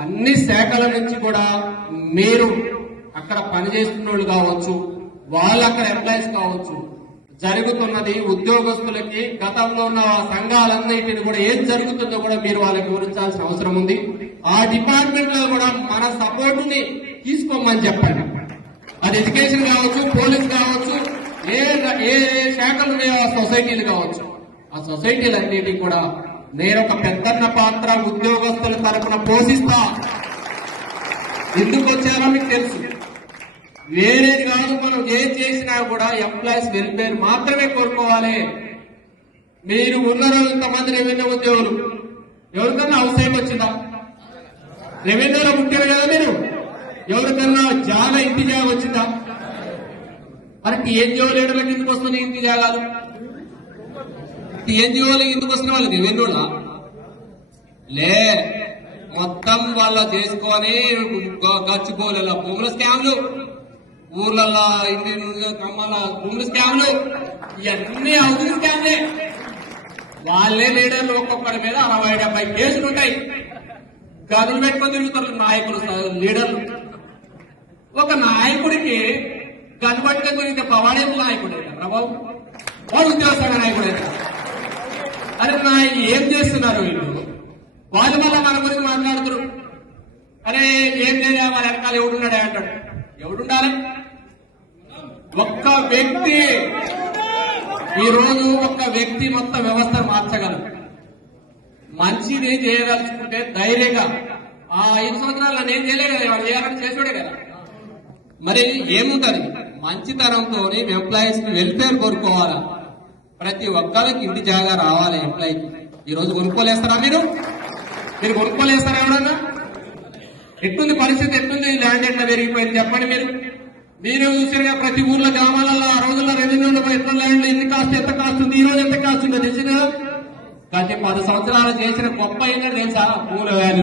అన్ని శాఖల నుంచి కూడా మీరు అక్కడ పనిచేస్తున్న వాళ్ళు కావచ్చు వాళ్ళు అక్కడ ఎంప్లాయీస్ కావచ్చు జరుగుతున్నది ఉద్యోగస్తులకి గతంలో ఉన్న సంఘాలన్నిటిని కూడా ఏం జరుగుతుందో కూడా మీరు వాళ్ళకి వివరించాల్సిన అవసరం ఉంది. ఆ డిపార్ట్మెంట్లో కూడా మన సపోర్టుని తీసుకోమని చెప్పండి. అది ఎడ్యుకేషన్ కావచ్చు పోలీస్ కావచ్చు ఏ ఏ ఏ శాఖలు ఉన్నాయో ఆ సొసైటీలు కావచ్చు. ఆ సొసైటీలన్నిటికీ కూడా నేను ఒక పెద్దన్న పాత్ర ఉద్యోగస్తుల తరపున పోషిస్తా. ఎందుకు వచ్చారో మీకు తెలుసు. వేరేది కాదు మనం ఏం చేసినా కూడా ఎంప్లాయీస్ వెల్ఫేర్ మాత్రమే కోరుకోవాలి. మీరు ఉన్నారు ఇంతమంది రెవెన్యూ ఉద్యోగులు. ఎవరికన్నా అవసరం వచ్చిందా? రెవెన్యూలో ఉంటారు కదా మీరు. ఎవరికన్నా జాగా ఇంటి జాగా వచ్చిందా? మరి టీఎన్జిఓ లీడర్లకు ఎందుకు వస్తుంది ఇంటి జాగాలు? ఎన్జిఓలు ఎందుకు వస్తున్న వాళ్ళకి? రెవెన్యూలా లే మొత్తం వాళ్ళ చేసుకొని గచ్చిపోలేల భూముల స్కామ్లు. ఊర్లల్లో ఇండియన్ కమ్మల భూముల స్కామ్లు. ఇవన్నీ హౌసింగ్ స్కామ్లే. వాళ్ళే లీడర్లు ఒక్కొక్కడి మీద అరవై డెబ్బై కేసులు ఉంటాయి. గదులు పెట్టుకొని తిరుగుతారు నాయకులు లీడర్లు. ఒక నాయకుడికి కనబట్టుకొని తిరిగితే పవాడే నాయకుడు? ప్రభావం వాడు ఉద్యోగ నాయకుడు? ఏం చేస్తున్నారు వీళ్ళు? వాళ్ళు మళ్ళా మన గురించి మాట్లాడుతున్నారు అరే ఏం లేదా వాళ్ళ వెనకాల ఎవడున్నాడే అంటాడు. ఎవడుండాలి? ఒక్క వ్యక్తి. ఈ రోజు ఒక్క వ్యక్తి మొత్తం వ్యవస్థ మార్చగలరు మంచిది చేయదలుచుకుంటే ధైర్యంగా. ఆ ఐదు సంవత్సరాలు నేను చేయలే కదా వాళ్ళు చేయాలని చేసాడే కదా. మరి ఏముంటది? మంచితనంతో ఎంప్లాయీస్ వెల్ఫేర్ కోరుకోవాలా? ప్రతి ఒక్కరికి ఇంటి జాగా రావాలి ఎంప్లాయీకి ఈ రోజు కొనుక్కోలేస్తారా మీరు? మీరు కొనుక్కోలేస్తారా ఎవరన్నా? ఎట్టుంది పరిస్థితి ఎట్టుంది ల్యాండ్ ఎట్లా పెరిగిపోయింది చెప్పండి మీరు. మీరు చూసిరుగా ప్రతి ఊర్లో గ్రామాలలో ఆ రోజుల్లో రెవెన్యూలో ఎట్లా ల్యాండ్ ఎన్ని కాస్ట్ ఎంత కాస్ట్ ఉంది ఈ రోజు ఎంత కాస్ట్ ఉందో కానీ పది సంవత్సరాలు చేసిన గొప్ప ఏంటంటే తెలుసా భూముల వాల్యూ